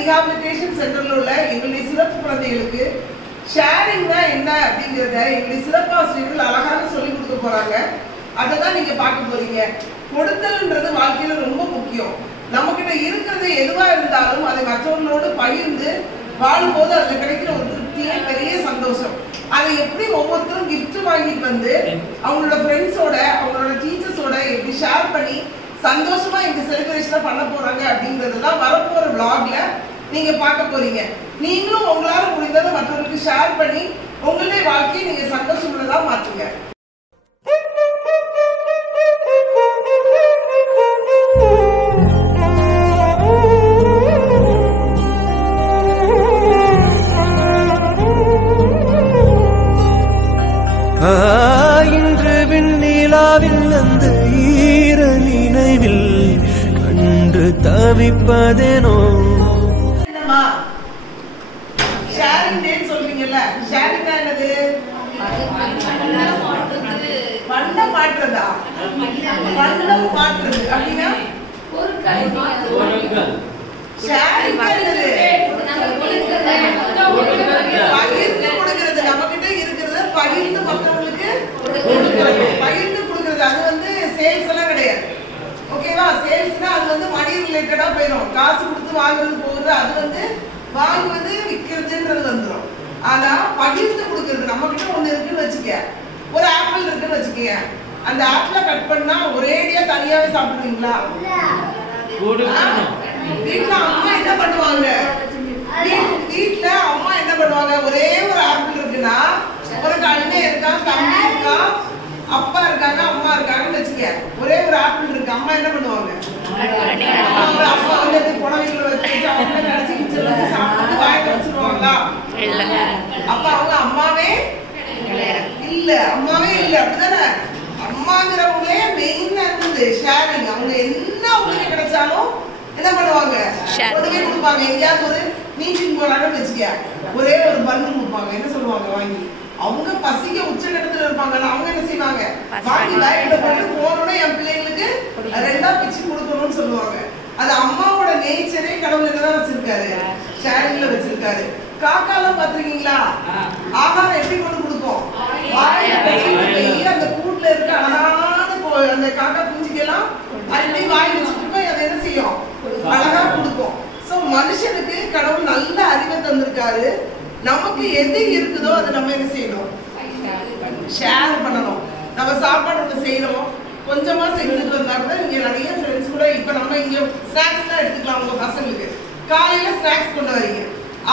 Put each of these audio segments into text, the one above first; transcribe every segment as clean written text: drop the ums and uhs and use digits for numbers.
Rehabilitation சென்டர்ல உள்ள எங்களுடைய சிறப்பு குழந்தைகளுக்கு ஷேரிங்னா என்ன அப்படிங்கிறத எங்களுடைய சிறப்பாசிரியர்கள் அழகாக சொல்லி கொடுக்க போறாங்க. அதை தான் நீங்க பார்க்க போறீங்க. கொடுத்தல்ன்றது வாழ்க்கையில ரொம்ப முக்கியம். நம்ம கிட்ட இருக்கிறது எதுவா இருந்தாலும் அதை மற்றவர்களோடு பகிர்ந்து வாழும்போது அதுல கிடைக்கிற ஒரு திருப்தியே பெரிய சந்தோஷம். அதை எப்படி ஒவ்வொருத்தரும் கிஃப்ட் வாங்கிட்டு வந்து அவங்களோட ஃப்ரெண்ட்ஸோட அவங்களோட டீச்சர்ஸோட எப்படி ஷேர் பண்ணி சந்தோஷமா இந்த செலிப்ரேஷனை பண்ண போறாங்க அப்படிங்கறதெல்லாம் வரப்போற vlogல நீங்க பார்க்க போறீங்க. நீங்களும் உங்களால முடிந்ததை மற்றவங்களுக்கு ஷேர் பண்ணி உங்களுடைய வாழ்க்கையை நீங்க சந்தோஷமுள்ளதா மாற்றுங்க. இன்று விண்ணிலாவில் அந்த ஈர நினைவில் கண்டு தவிப்பதேனோ. என்னம்மா ஷேரிங் டே சொல்றீங்கல்ல, ஷேரிங் என்னது? வண்ணம் மாற்றுறதா? வண்ணம் மாற்றுறது அப்படின்னா ஷேரிங் என்னது? பகிர்ந்து கொடுக்கிறது. நம்ம கிட்ட இருக்கிறத பகிர்ந்து மற்றவங்களுக்கு பகிர்ந்து கொடுக்கிறது. அது வந்து சேல்ஸ் எல்லாம் கிடையாது. ஓகேவா? சேல்ஸ்னா அது வந்து மணி ரிலேட்டடா போயிடும். காசு கொடுத்து வாங்குறது போகுது, அது வந்து வாங்குவது விற்கிறதுன்றது வந்துடும். ஆனா பகிர்ந்து கொடுக்கிறது. நம்ம கிட்ட ஒண்ணு இருக்குன்னு வச்சுக்க, ஒரு ஆப்பிள் இருக்குன்னு வச்சுக்கீங்க. அந்த ஆப்பிள கட் பண்ணா ஒரேடியா தனியாவே சாப்பிடுவீங்களா? வீட்டுல அம்மா என்ன பண்ணுவாங்க? வீட்டுல அம்மா என்ன பண்ணுவாங்க? ஒரே ஒரு ஆப்பிள் இருக்குன்னா ஒரு அண்ணன் இருக்கான், தம்பி இருக்கான், அப்பா இருக்காங்க, அம்மா இருக்காங்கன்னு வச்சுக்க. ஒரே ஒரு ஆப்பிள் இருக்கு. அம்மா என்ன பண்ணுவாங்க? அப்பா வந்து புடவைகளை வச்சுட்டு அவங்க நினைச்சு கிச்சன் வச்சு சாப்பிட்டு வாய்க்கு வச்சிருவாங்களா? அப்ப அவங்க அம்மாவே இல்ல, அம்மாவே இல்ல. அப்படிதானே? அம்மாங்கிறவங்களே மெயினா இருந்தது ஷேரிங். அவங்க என்ன அவங்களுக்கு கிடைச்சாலும் என்ன பண்ணுவாங்க? உதவி கொடுப்பாங்க. எங்கேயாவது ஒரு மீட்டிங் போறாங்கன்னு வச்சுக்க, ஒரே ஒரு பன்னு கொடுப்பாங்க. என்ன சொல்லுவாங்க? வாங்கி அவங்க பசிக்க உச்சகட்டத்துல இருப்பாங்க. அவங்க என்ன செய்வாங்க? வாங்கி பேக்ல போட்டு போனோட என் பிள்ளைங்களுக்கு ரெண்டா பிச்சு கொடுக்கணும்னு சொல்லுவாங்க. அது அம்மாவோட நேச்சரே கடவுள் என்னதான் வச்சிருக்காரு? ஷேரிங்ல வச்சிருக்காரு. காக்காலாம் பாத்துருக்கீங்களா? ஆகாரம் எப்படி கொண்டு கொடுக்கும்? அந்த கூட்டுல இருக்க அழகான அந்த காக்கா குஞ்சுக்கெல்லாம் அது வாய் வச்சுட்டு அதை என்ன செய்யும்? அழகா கொடுக்கும். சோ மனுஷனுக்கு கடவுள் நல்ல அறிவை தந்திருக்காரு. நமக்கு எது இருக்குதோ அதை நம்ம என்ன செய்யணும்? ஷேர் பண்ணணும். நம்ம சாப்பாடு ஒன்று செய்யறோம், கொஞ்சமா செஞ்சுட்டு வந்தா கூட இங்க நிறைய ஃப்ரெண்ட்ஸ் கூட இப்ப நம்ம இங்க ஸ்நாக்ஸ் எல்லாம் எடுத்துக்கலாம். உங்க பசங்களுக்கு காலையில ஸ்நாக்ஸ் கொண்டு வரீங்க,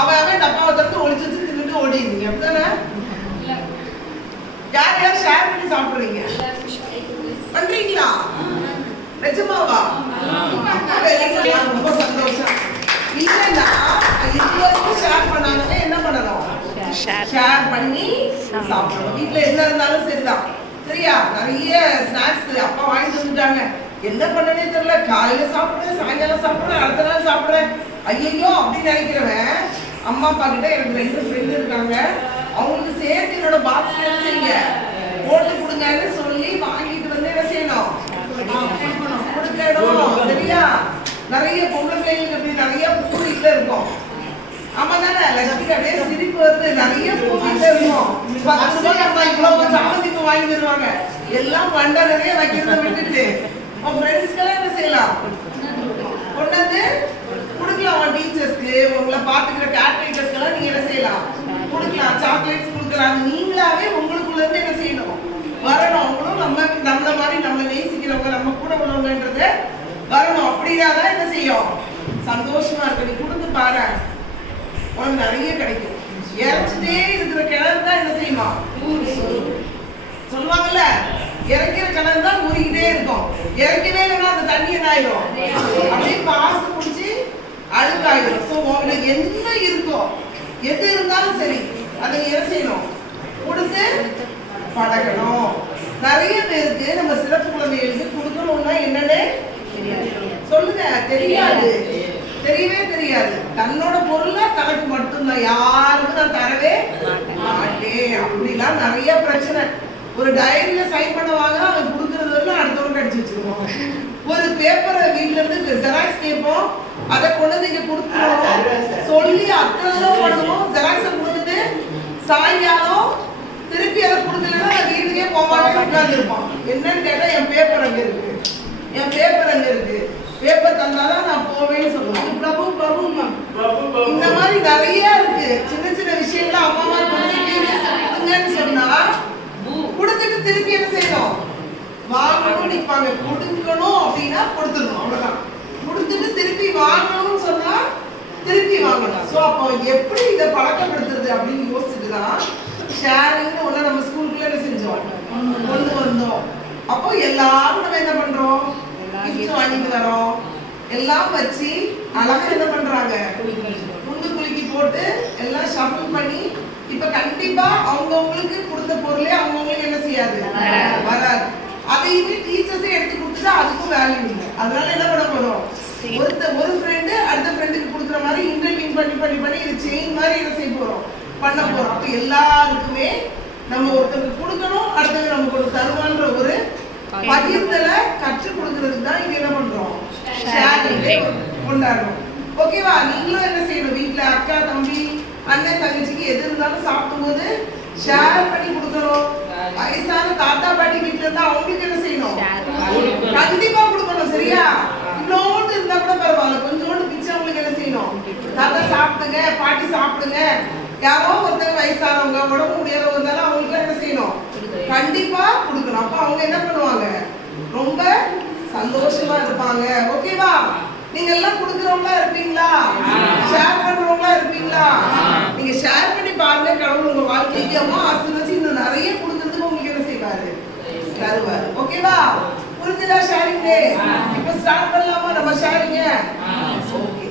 அவன் டப்பாவை தந்து ஒளிச்சு தின்னுட்டு ஓடிடுவீங்க. அப்படிதானே? யார் யார் ஷேர் பண்ணி சாப்பிடுறீங்க? பண்றீங்களா? நிஜமாவா? ரொம்ப சந்தோஷம். இல்லைன்னா இதுவரைக்கும் ஷேர் பண்ணாங்கன்னா என்ன பண்ணணும்? ஷேர் பண்ணி சாப்பிடணும். வீட்டுல என்ன இருந்தாலும் சரிதான். சரியா? நிறைய ஸ்நாக்ஸ் அப்பா வாங்கிட்டு வந்துட்டாங்க, என்ன பண்ணனே தெரியல. காலையில சாப்பிடுறேன், சாயங்காலம் சாப்பிடுறேன், அடுத்த நாள் சாப்பிடுறேன். ஐயோ அப்படின்னு நினைக்கிறவன் அம்மா அப்பா கிட்ட எனக்கு 2 ஃப்ரெண்ட் இருக்காங்க, அவங்களுக்கு சேர்த்து என்னோட பாக்ஸ் என்ன செய்யுங்க, போட்டு கொடுங்கன்னு சொல்லி வாங்கிட்டு வந்து என்ன செய்யணும்? கொடுக்கணும். சரியா? நிறைய பொம்பளை பிள்ளைங்களுக்கு அப்படி நிறைய பூ வீட்டுல இருக்கும். ஆமா தானே? லட்சுமிக்கு அப்படியே சிரிப்பு வருது. நிறைய பூ வீட்டுல இருக்கும். 10 ரூபாய் நம்ம இவ்வளவு சாமந்தி பூ வாங்கி தருவாங்க. எல்லாம் மண்டை நிறைய வைக்கிறத விட்டுட்டு உன் ஃப்ரெண்ட்ஸ்க்கெல்லாம் என்ன செய்யலாம்? கொண்டாந்து கொடுக்கலாம். உன் டீச்சர்ஸ்க்கு, உங்களை பாத்துக்கிற கேரக்டர்ஸ்க்கெல்லாம் நீங்க என்ன செய்யலாம்? கொடுக்கலாம். சாக்லேட்ஸ் கொடுக்கலாம். நீங்களாவே உங்களுக்குள்ள இருந்து என்ன செய்யணும்? வரணும். அவங்களும் நம்மள மாதிரி நம்மளை நேசிக்கிறவங்க, நம்ம கூட உள்ளவங்கன்றத வரணும். அப்படிதான் என்ன செய்யும்? சந்தோஷமா இருக்கு. நீ கொடுத்து பாரு, உனக்கு நிறைய கிடைக்கும். இறைச்சிட்டே இருக்கிற கிணறு தான் என்ன செய்யுமா? சொல்லுவாங்கல்ல, இறக்கிற கிணறு தான் ஊறிக்கிட்டே இருக்கும். இறக்கவே இல்லைன்னா அந்த தண்ணி என்ன ஆயிடும்? அப்படியே பாசு குடிச்சு அழுக்காயிடும். ஸோ உங்களுக்கு என்ன இருக்கோ, எது இருந்தாலும் சரி, அதை நீ என்ன செய்யணும்? கொடுத்து பழகணும். நிறைய பேருக்கு நம்ம சிறப்பு குழந்தைகளுக்கு கொடுக்கணும்னா என்னன்னு சொல்லுங்க, தெரியாது. தெரியவே தெரியாது. தன்னோட பொருளை தனக்கு மட்டும்தான், யாருக்கும் நான் தரவே மாட்டேன். அப்படிலாம் நிறைய பிரச்சனை. ஒரு டைரியில சைன் பண்ண வாங்க, அவன் கொடுக்கறது வரல அடுத்தவங்க அடிச்சு வச்சிருக்கோம். ஒரு பேப்பரை வீட்டுல இருந்து ஜெராக்ஸ் கேட்போம், அதை கொண்டு நீங்க கொடுத்துருவோம் சொல்லி அத்தனை பண்ணுவோம். ஜெராக்ஸை கொடுத்துட்டு சாயங்காலம் திருப்பி அதை கொடுக்கலன்னா வீட்டுக்கே போவாங்க உட்காந்துருப்போம். என்னன்னு கேட்டா என் பேப்பர் அங்க இருக்கு, என் பேப்பர் அங்க இருக்கு, பேப்பர் தந்தாதான் நான் போவேன்னு சொல்லுவேன். பிரபு பிரபுமா இந்த மாதிரி நிறைய இருக்கு. சின்ன சின்ன விஷயங்கள அம்மாவா கொடுத்துன்னு சொன்னா கொடுத்துட்டு திருப்பி என்ன செய்யணும், வாங்கணும் நிற்பாங்க. கொடுக்கணும் அப்படின்னா கொடுத்துடணும், அவ்வளவுதான். கொடுத்துட்டு திருப்பி வாங்கணும்னு சொன்னா திருப்பி வாங்கணும். ஸோ அப்போ எப்படி இதை பழக்கப்படுத்துறது அப்படின்னு யோசிச்சுட்டு தான் ஷேரிங்னு ஒன்று நம்ம ஸ்கூலுக்குள்ள என்ன செஞ்சோம், கொண்டு வந்தோம். அப்போ எல்லாரும் நம்ம என்ன பண்றோம், கிஃப்ட் வாங்கிட்டு வரோம், எல்லாம் வச்சு அழகா என்ன பண்றாங்க, குண்டு குலுக்கி போட்டு எல்லாம் ஷஃபிள் பண்ணி. இப்ப கண்டிப்பா அவங்கவுங்களுக்கு கொடுத்த பொருளே அவங்கவுங்களுக்கு என்ன செய்யாது, வராது. அதையுமே டீச்சர்ஸே எடுத்து கொடுத்துட்டா அதுக்கும் வேல்யூ இல்லை. அதனால என்ன பண்ண போறோம், ஒரு ஃப்ரெண்டு அடுத்த ஃப்ரெண்டுக்கு கொடுக்குற மாதிரி இன்டர்வியூ பண்ணி பண்ணி பண்ணி இது செயின் மாதிரி என்ன செய்ய போறோம், பண்ண போறோம். அப்ப எல்லாருக்குமே நம்ம ஒருத்தருக்கு கொடுக்கணும், அடுத்தது நம்ம கொண்டு தருவான்ற ஒரு பகிர்ந்தலை கற்றுக் கொடுக்கறதுக்கு தான் இங்க என்ன பண்றோம், கொண்டாடுறோம். ஓகேவா? நீங்களும் என்ன செய்யணும், வீட்டுல அக்கா தம்பி அண்ணன் தங்கச்சிக்கு எது இருந்தாலும் சாப்பிடும் போது ஷேர் பண்ணி கொடுக்கணும். வயசான தாத்தா பாட்டி வீட்டுல இருந்தா அவங்களுக்கு என்ன செய்யணும், கண்டிப்பா கொடுக்கணும். சரியா? இவ்வளோண்டு இருந்தா கூட பரவாயில்ல, கொஞ்சோண்டு பிச்சை அவங்களுக்கு என்ன செய்யணும், தாத்தா சாப்பிடுங்க பாட்டி சாப்பிடுங்க. யாரோ ஒருத்தர் வயசானவங்க உடம்பு முடியாதவங்க இருந்தாலும் அவங்களுக்கு என்ன செய்யணும், கண்டிப்பா கொடுக்கணும். அப்ப அவங்க என்ன பண்ணுவாங்க, ரொம்ப சந்தோஷமா இருப்பாங்க. ஓகேவா? நீங்க எல்லாம் கொடுக்குறவங்களா இருப்பீங்களா, ஷேர் பண்றவங்களா இருப்பீங்களா? நீங்க ஷேர் பண்ணி பாருங்க, கடவுள் உங்க வாழ்க்கைக்கு அம்மா ஆசீர்வதிச்சு இன்னும் நிறைய கொடுக்கறதுக்கு உங்களுக்கு என்ன செய்வாரு, தருவாரு. ஓகேவா? புரிஞ்சுதா ஷேரிங் டே? இப்ப ஸ்டார்ட் பண்ணலாமா நம்ம ஷேரிங்க? ஓகே.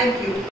Thank you.